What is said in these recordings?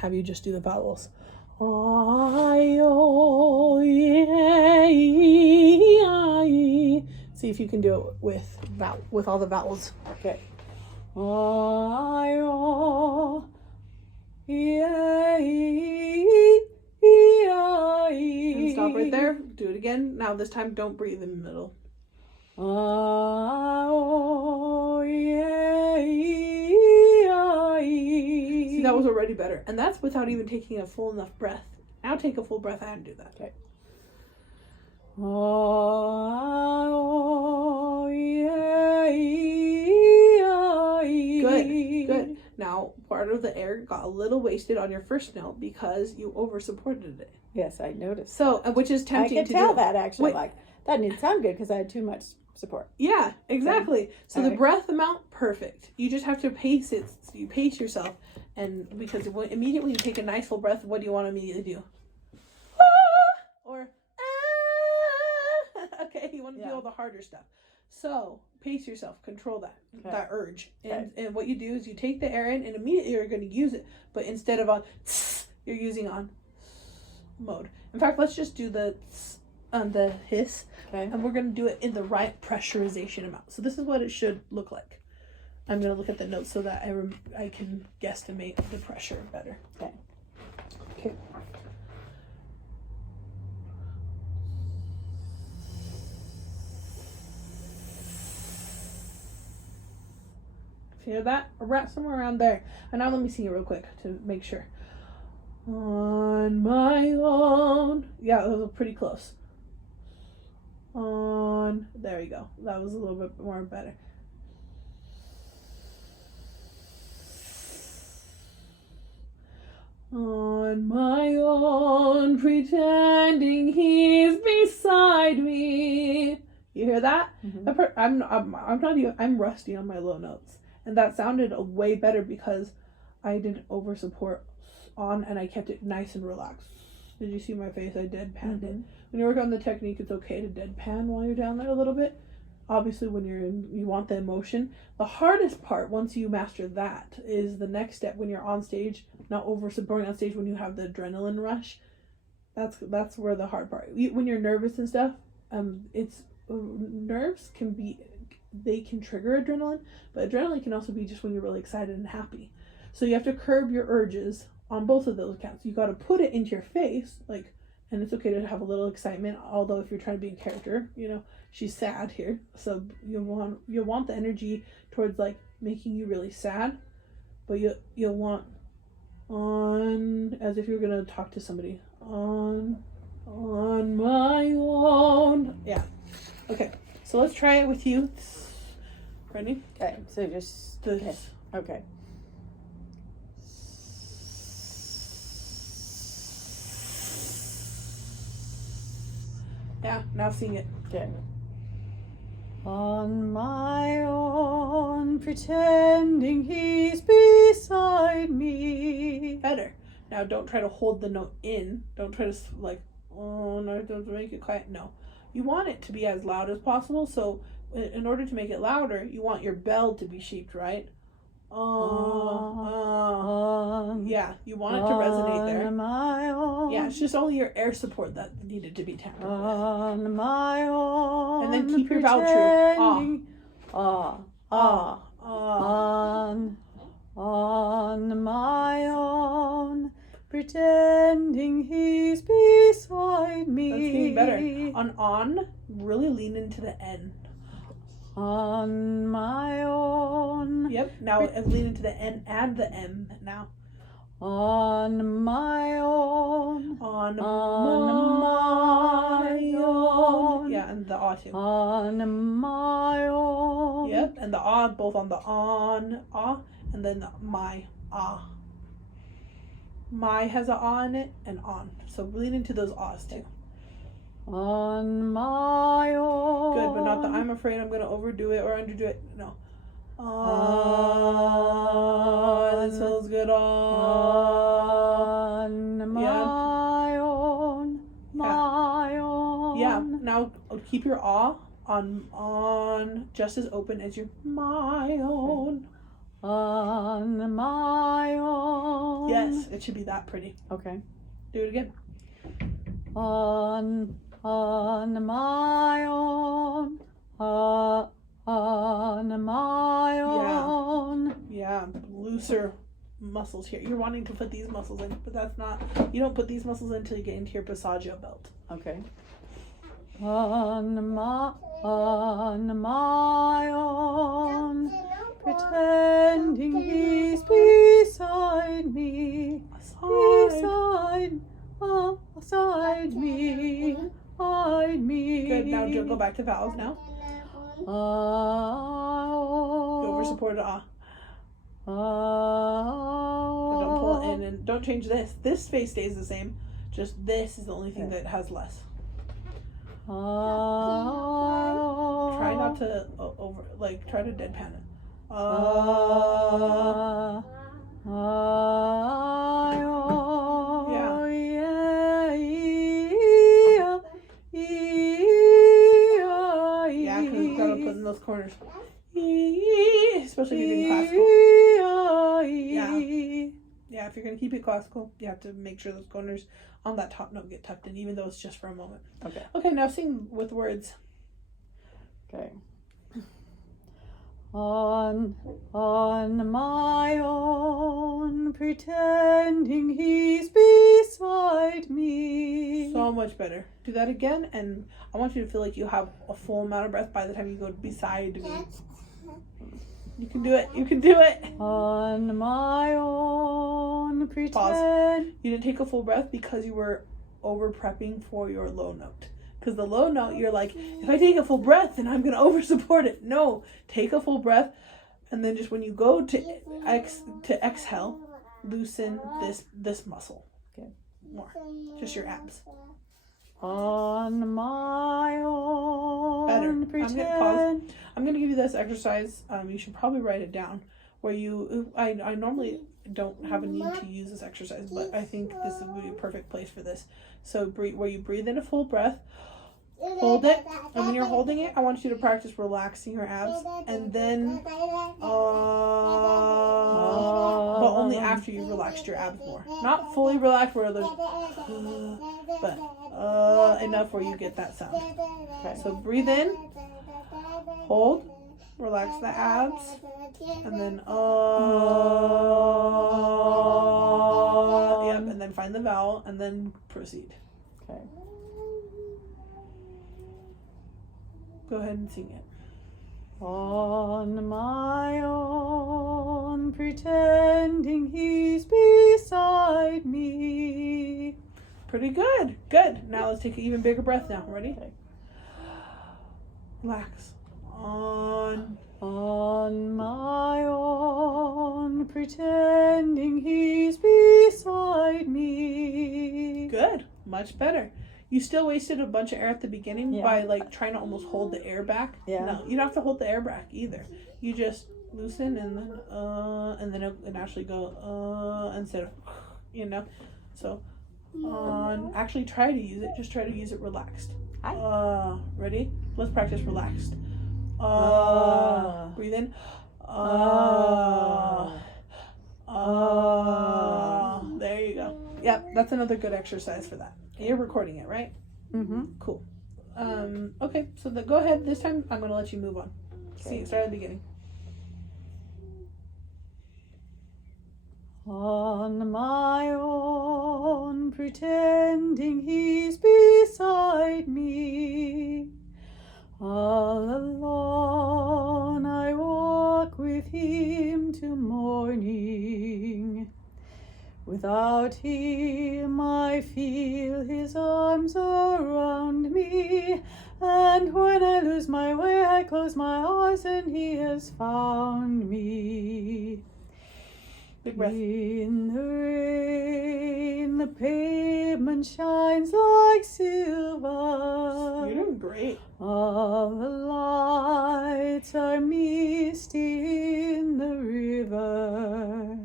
have you just do the vowels. I, O, E, I. See if you can do it with all the vowels. Okay. I, O, E, I. And stop right there. Do it again. Now this time don't breathe in the middle. See, that was already better. And that's without even taking a full enough breath. Now take a full breath and do that. Okay. Good. Now, part of the air got a little wasted on your first note because you over supported it. Yes, I noticed. So, which is tempting to do. I could tell that actually. Wait. Like, that didn't sound good because I had too much support. Yeah, exactly. So the breath amount, perfect. You just have to pace it. You pace yourself. And because immediately you take a nice full breath, what do you want to immediately do? Or, okay, you want to do all the harder stuff. So, pace yourself. Control that urge. And what you do is you take the air in and immediately you're going to use it. But instead of on, you're using on mode. In fact, let's just do the hiss. Okay. And we're going to do it in the right pressurization amount. So this is what it should look like. I'm going to look at the notes so that I can guesstimate the pressure better. Okay. Hear that? Somewhere around there. And now let me sing it real quick to make sure. On my own. Yeah, that was pretty close. There we go. That was a little bit more better. On my own, pretending he's beside me. You hear that? Mm-hmm. I'm rusty on my low notes. And that sounded way better because I didn't over support on and I kept it nice and relaxed. Did you see my face? I deadpanned it. When you work on the technique, it's okay to deadpan while you're down there a little bit. Obviously, when you want the emotion. The hardest part, once you master that, is the next step when you're on stage, not over supporting on stage when you have the adrenaline rush. That's where the hard part. When you're nervous and stuff, nerves can trigger adrenaline, but adrenaline can also be just when you're really excited and happy. So you have to curb your urges on both of those accounts. You got to put it into your face, and it's okay to have a little excitement. Although if you're trying to be a character, she's sad here, so you'll want the energy towards making you really sad, but you'll want on as if you're gonna talk to somebody on my own. Yeah. Okay. So let's try it with you. Ready? Okay. So just this. Okay. Yeah, now sing it. Okay. On my own, pretending he's beside me. Better. Now don't try to hold the note in. Don't try to don't make it quiet. No. You want it to be as loud as possible. So in order to make it louder, you want your bell to be shaped, right? Yeah, you want it to resonate there. My own. Yeah, it's just only your air support that needed to be tampered with. On my own. And then keep your vowel true. On my own, pretending he's beside me. That's getting better. On, really lean into the N. On my own. Yep. Now lean into the N and the M now. On my own. On my own. Yeah, and the ah too. On my own. Yep, and the ah both on the on ah and then the my ah. My has a ah in it and on. So lean into those ahs too. On my own. Good, but not the I'm afraid I'm gonna overdo it or underdo it. No. This feels good. On my own. My own. Yeah. Now keep your ah on just as open as your my own. on my own. Yes, it should be that pretty. Okay. Do it again. On my own. On my own. Yeah, looser muscles here. You're wanting to put these muscles in, but that's not, you don't put these muscles in until you get into your passaggio belt. Okay. On my own, pretending he's beside me, beside me, beside me. Good, now go back to vowels now. Go over supported ah. And don't pull it in and don't change this. This space stays the same. Just this is the only thing that has less. Try not to try to deadpan it. Yeah, because you gotta put in those corners. Especially if you're doing classical. Yeah, if you're gonna keep it classical, you have to make sure those corners on that top note get tucked in, even though it's just for a moment. Okay. Okay, now sing with words. Okay. On my own, pretending he's beside me. So much better. Do that again, and I want you to feel like you have a full amount of breath by the time you go beside me. You can do it. You can do it. On my own, pretend. Pause. You didn't take a full breath because you were over prepping for your low note. Because the low note, you're like, if I take a full breath, then I'm going to over support it. No, take a full breath. And then just when you go to exhale, loosen this muscle. Okay. More. Just your abs. On my own, Better. pretend. I'm going to give you this exercise. You should probably write it down. Where I normally don't have a need to use this exercise, but I think this would be a perfect place for this. So where you breathe in a full breath, hold it, and when you're holding it, I want you to practice relaxing your abs, and then but only after you've relaxed your abs more. Not fully relaxed where there's but enough where you get that sound. Okay, so breathe in, hold, relax the abs, and then yep, and then find the vowel, and then proceed. Okay. Go ahead and sing it. On my own, pretending he's beside me. Pretty good. Good. Now let's take an even bigger breath now. Ready? Okay. Relax. On my own, pretending he's beside me. Good. Much better. You still wasted a bunch of air at the beginning by trying to almost hold the air back. Yeah. No, you don't have to hold the air back either. You just loosen and then it naturally go instead of So actually try to use it. Just try to use it relaxed. Ready? Let's practice relaxed. Breathe in. There you go. Yep, that's another good exercise for that. You're recording it, right? Mm-hmm. Cool. Okay, so go ahead. This time I'm going to let you move on. Okay. Start at the beginning. On my own, pretending he's beside me. All alone I walk with him till morning. Without him I feel his arms around me, and when I lose my way I close my eyes and he has found me. Big breath. In the rain the pavement shines like silver. You're doing great. All the lights are misty in the river.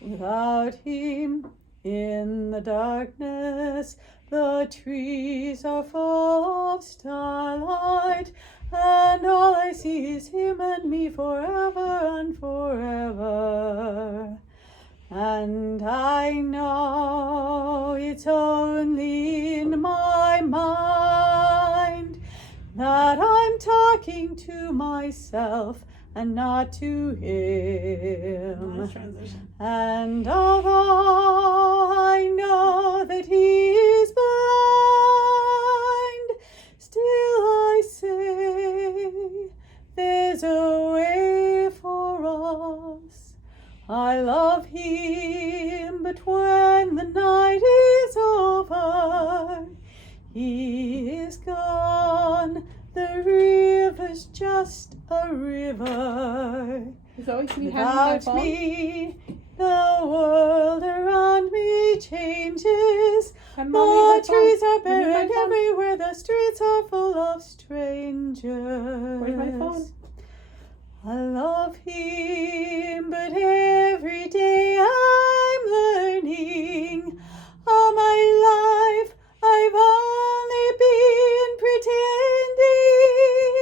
Without him, in the darkness, the trees are full of starlight, and all I see is him and me forever and forever. And I know it's only in my mind that I'm talking to myself and not to him. Nice transition. And although I know that he is blind, still I say there's a way for us. I love him, but when the night is over, he is gone. The river's just a river. Zoe, can you hand me my Without phone? me, the world around me changes. Hand mommy The my phone. trees are Give me my buried phone. everywhere. The streets are full of strangers. Where's my phone? I love him, but every day I'm learning. All my life I've only been pretending.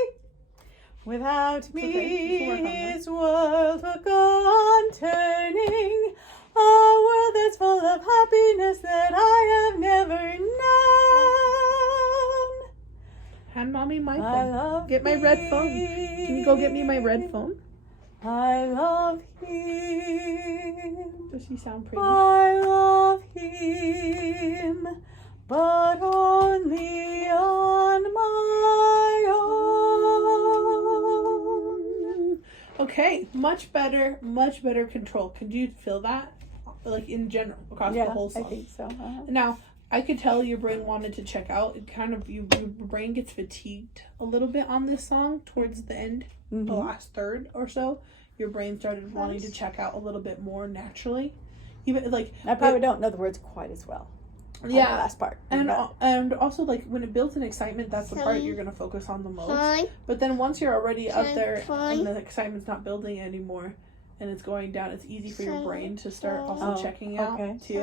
Without me, okay. You can work on his world will go on turning. A world that's full of happiness that I have never known. Hand mommy my I phone. love Get my red phone. Can you go get me my red phone? I love him. Does he sound pretty? I love him, but only on my own. Okay, much better control. Could you feel that? Like in general, across the whole I song. think so. Now, I could tell your brain wanted to check out. It kind of, your brain gets fatigued a little bit on this song towards the end, the last third or so. Your brain started wanting to check out a little bit more naturally. Even like I probably don't know the words quite as well. on the Yeah, last part. and also like when it builds an excitement, that's the part you're gonna focus on the most. But then once you're already up there and the excitement's not building anymore, and it's going down, it's easy for your brain to start also checking out too.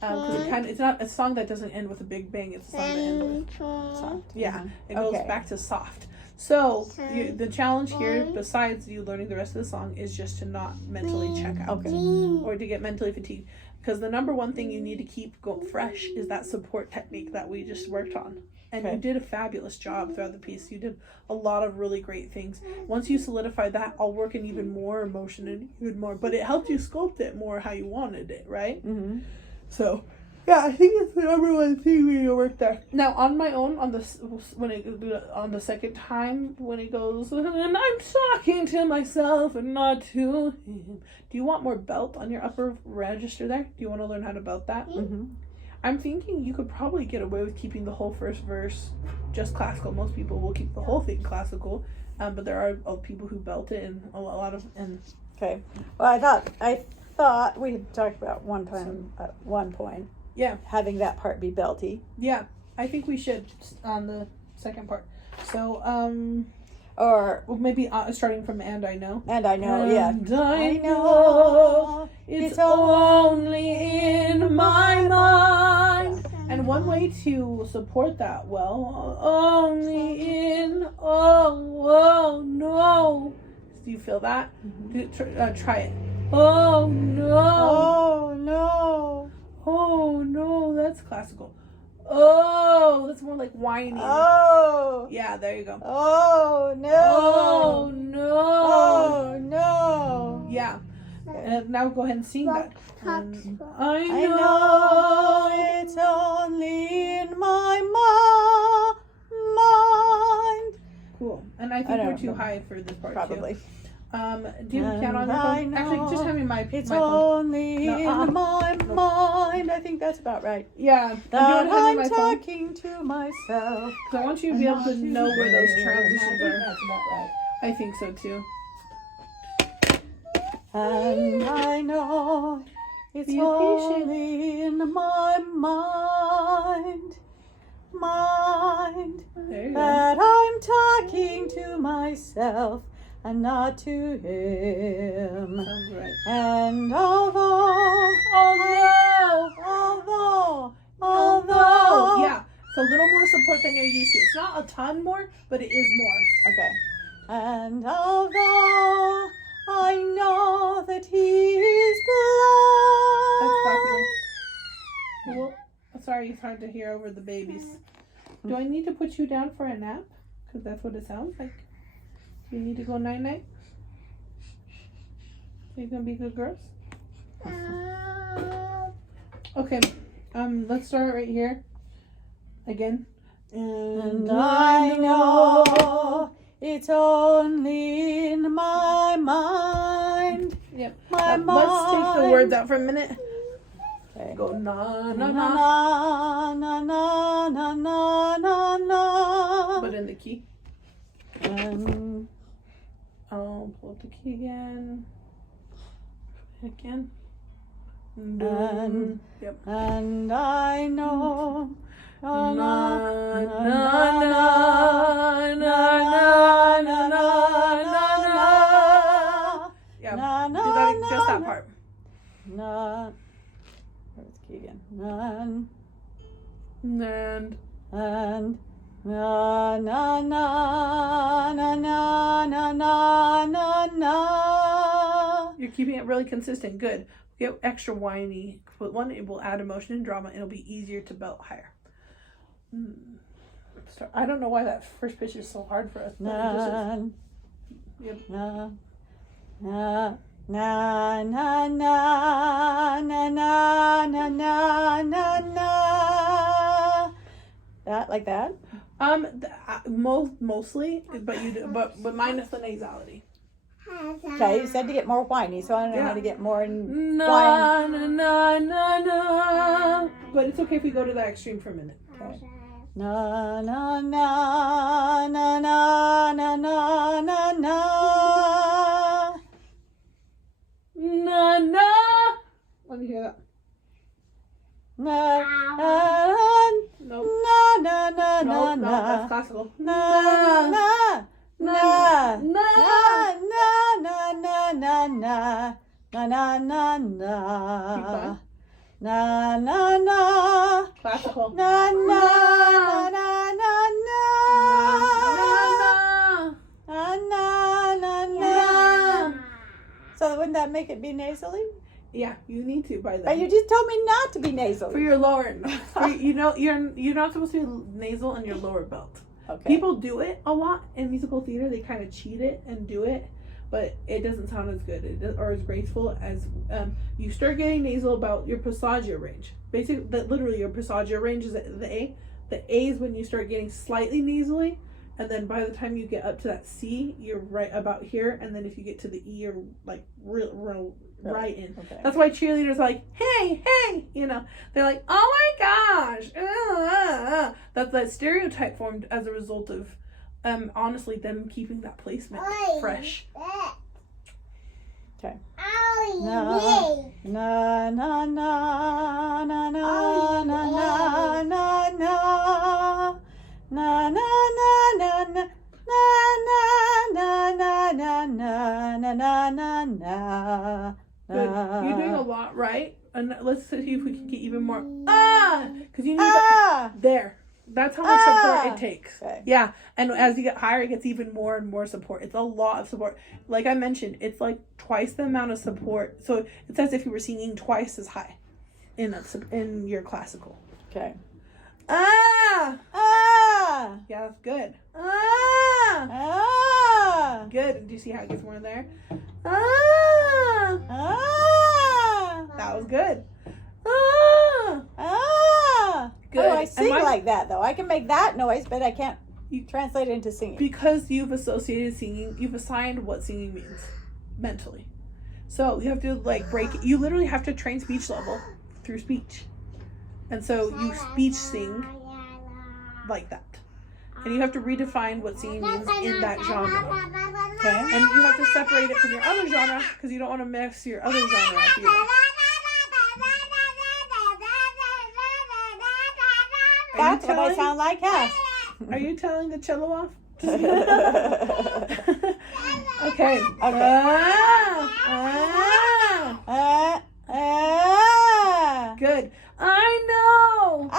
Because it's not a song that doesn't end with a big bang. It's a song that ends with Soft. yeah. It goes back to soft. So the challenge here, besides you learning the rest of the song, is just to not mentally check out or to get mentally fatigued. Because the number one thing you need to keep fresh is that support technique that we just worked on. And you did a fabulous job throughout the piece. You did a lot of really great things. Once you solidify that, I'll work in even more emotion and even more. But it helped you sculpt it more how you wanted it, right? Mm-hmm. So, yeah, I think it's the number one thing we worked there. Now, on my own, on the second time when it goes, and I'm talking to myself and not to him. Do you want more belt on your upper register there? Do you want to learn how to belt that? Mm-hmm. I'm thinking you could probably get away with keeping the whole first verse just classical. Most people will keep the whole thing classical, but there are people who belt it and a lot of Okay. Well, I thought we had talked about one time at one point. Yeah. Having that part be belty. Yeah, I think we should on the second part. So, or maybe starting from "And I Know." And I know, yeah. And I know it's only in my mind. And one way to support that only in no. Do you feel that? Mm-hmm. Try it. Oh no. Oh no. Oh no, that's classical. Oh, that's more like whining. Oh. Yeah, there you go. Oh no. Oh no. Oh no. Yeah. And now go ahead and sing that. And I know it's only in my mind. Cool. And I think we're too high for this part probably. Too. Do you piano on your phone? Actually, just hand me my It's my phone. only in my mind. I think that's about right. Yeah. That I'm talking to myself. Because I want you to be able to know where those transitions are. That's about right. I think so too. And I know it's only in my mind that I'm talking to myself and not to him. Sounds right. And although, yeah. It's a little more support than you're used to. It's not a ton more, but it is more. Okay. And although I know that His blood. Well, sorry, it's hard to hear over the babies. Do I need to put you down for a nap? Because that's what it sounds like. Do you need to go night-night? Are you going to be good girls? Okay. Let's start right here. Again. And I know it's only in my mind. Yep. My mind. Let's take the words out for a minute. Okay. Go na na Na na. na na na na na na. Put in the key. And I'll pull up the key again. Again. And, Yep. and I know. Na Na na na na na na na na na. Yeah. na Do na that, na just that na. part. Na. Where's the key again? And And na na na na na na na na na. you're keeping it really consistent. Good. Get extra whiny. Put one, it will add emotion and drama. It'll be easier to belt higher. I don't know why that first pitch is so hard for us. But it just is. Yep. Na na na na na na na na na na na. That like that? Mostly, but but minus the nasality. Okay, you said to get more whiny, so I don't know how to get more Na whiny. na na na na. But it's okay if we go to that extreme for a minute. Okay. Na na na na na na na na na. Na na. Let me hear that. Na na Nope. na na na Nope, no, na. that's classical. Na na na na na na na na na na Keep na going. na na na Classical. na na na na na na na. So wouldn't that make it be nasally? Yeah, you need to by But then. you just told me not to be For nasally. your lower, you're not supposed to be nasal in your lower belt. Okay. People do it a lot in musical theater. They kind of cheat it and do it, but it doesn't sound as good or as graceful as you start getting nasal about your passaggio range. Basically, literally your passaggio range is the A. The A is when you start getting slightly nasally, and then by the time you get up to that C, you're right about here, and then if you get to the E, you're like real right in. Okay. That's why cheerleaders are like, hey, they're like, oh my gosh, That's that stereotype formed as a result of, honestly, them keeping that placement fresh. Okay. Na na na na na na na na na na na na na na na. Good. You're doing a lot right, and let's see if we can get even more. Because you need there. That's how much support it takes. Okay. Yeah, and as you get higher, it gets even more and more support. It's a lot of support. Like I mentioned, it's like twice the amount of support. So it's as if you were singing twice as high in your classical. Okay. Yeah, that's good. Good. Do you see how it gets more there? That was good. Good. Oh, I sing like that though. I can make that noise, but I can't translate it into singing. Because you've associated singing, you've assigned what singing means mentally. So you have to break it. You literally have to train speech level through speech. And so you speech sing like that. And you have to redefine what singing means in that genre. Okay. And you have to separate it from your other genre because you don't want to mess your other genre up either. That's what I sound like, huh? Are you telling the cello off? Okay. Good. I know.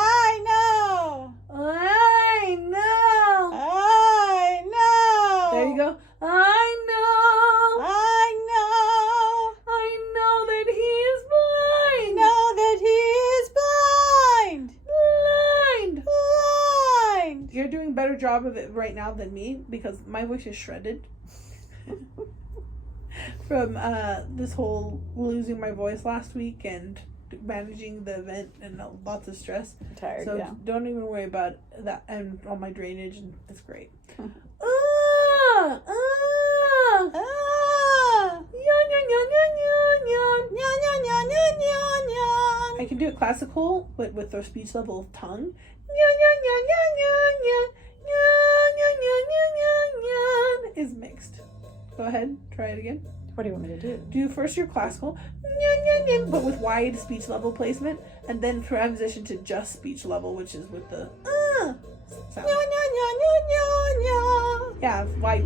better job of it right now than me because my voice is shredded from this whole losing my voice last week and managing the event and lots of stress. I'm tired, so yeah. don't even worry about that and all my drainage, and it's great. I can do it classical, but with our speech level of tongue. Is mixed. Go ahead, try it again. What do you want me to do? Do first your classical, but with wide speech level placement, and then transition to just speech level, which is with the sound. Yeah, wide.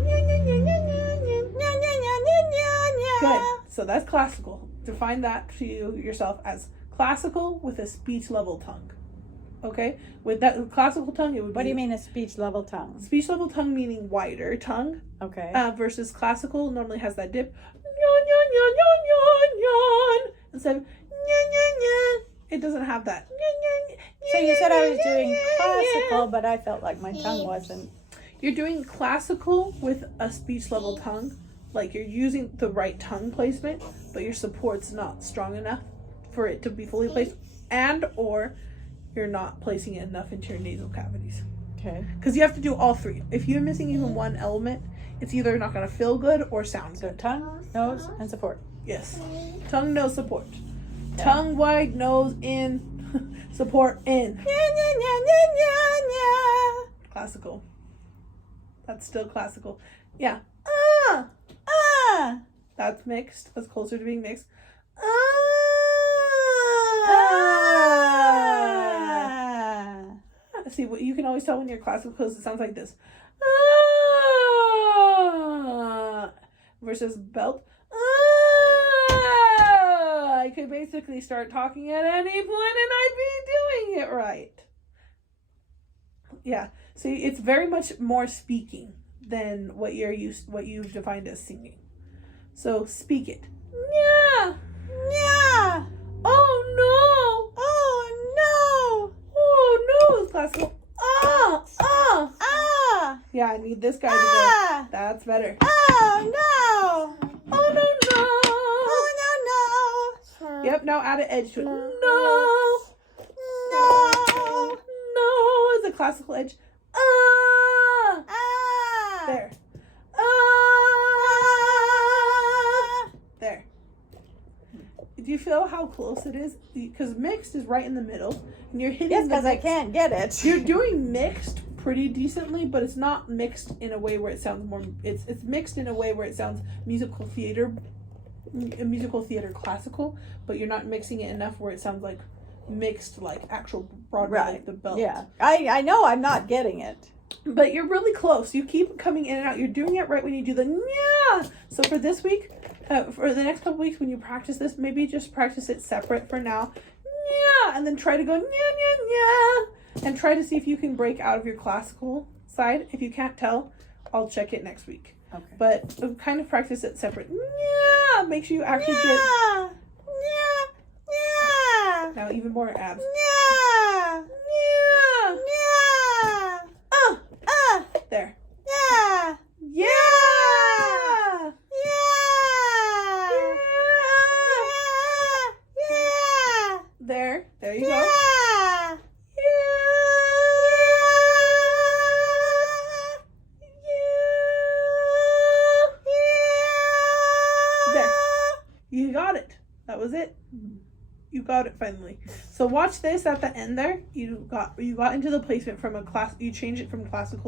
Good. So that's classical. Define that to yourself as classical with a speech level tongue. Okay? With that classical tongue, it would be... What do you mean a speech level tongue? Speech level tongue meaning wider tongue. Okay. Versus classical normally has that dip. Instead of it doesn't have that. So you said I was doing classical, but I felt like my tongue wasn't. You're doing classical with a speech level tongue. Like you're using the right tongue placement, but your support's not strong enough for it to be fully placed, and or you're not placing it enough into your nasal cavities. Okay. Because you have to do all three. If you're missing even one element, it's either not going to feel good or sound So good. tongue, nose, and support. Yes. Tongue, nose, support. Yeah. Tongue wide, nose in, support in. Classical. That's still classical. Yeah. That's mixed. That's closer to being mixed. See, what you can always tell when you're classical because it sounds like this. Versus belt. I could basically start talking at any point and I'd be doing it right. Yeah. See, it's very much more speaking than what you've defined as singing. So speak it. Yeah. Yeah. Oh no. Oh no. Oh no. It's classical. Yeah, I need this guy to go. That's better. Oh no. Oh no no. Oh no no. Yep, now add an edge to it. No. No. No is a classical edge. There. There. Do you feel how close it is? Because mixed is right in the middle, and you're hitting. Yes, because I can't get it. You're doing mixed pretty decently, but it's not mixed in a way where it sounds more. It's mixed in a way where it sounds musical theater classical, but you're not mixing it enough where it sounds like mixed, like actual Broadway, Right. like the belt. Yeah, I know I'm not getting it. But you're really close. You keep coming in and out. You're doing it right when you do the yeah. So for this week, for the next couple weeks, when you practice this, maybe just practice it separate for now. Yeah, and then try to go yeah yeah yeah, and try to see if you can break out of your classical side. If you can't tell, I'll check it next week. Okay. But kind of practice it separate. Yeah, make sure you actually get. Yeah. Yeah. Now even more abs. Yeah. Yeah. Yeah. There. Yeah. Yeah. Yeah. Yeah. There. There you go. Yeah. There. You got it. That was it. You got it finally. So watch this at the end there. You got into the placement from a class. You change it from classical